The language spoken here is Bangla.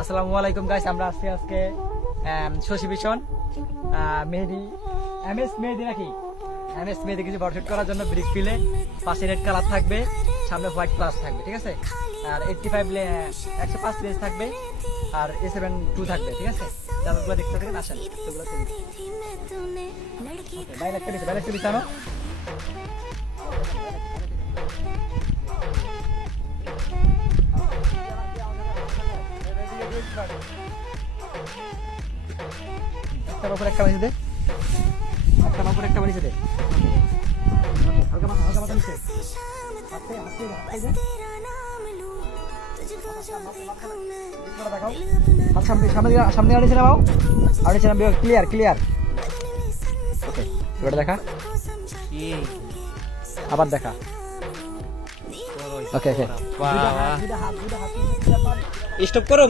আসসালামু আলাইকুম গাইস, আমরা আজকে শশী ভীষণ মেহেদি এমএস মেহেদি নাকি এমএস মেহেদি কিছু ফটোশুট করার জন্য ব্রিক ফিলে পাশে রেড কালার থাকবে, সামনে হোয়াইট প্লাস থাকবে, ঠিক আছে। আর 105 লেন্স থাকবে আর A7 II থাকবে, ঠিক আছে। চ্যানেলগুলো দেখতে থাকেন, আসেন সেগুলো ছবি বাইরে একটা বিছানো। একটার উপর একটা বানিয়ে দে, একটার উপর একটা বানিয়ে দে, হালকা মাথা নিচে সামনে আড়িয়েছে না বাবু, আড়িয়েছে না, ক্লিয়ার। ওকে, এবার দেখা, আবার দেখা। ওকে, স্টপ করো।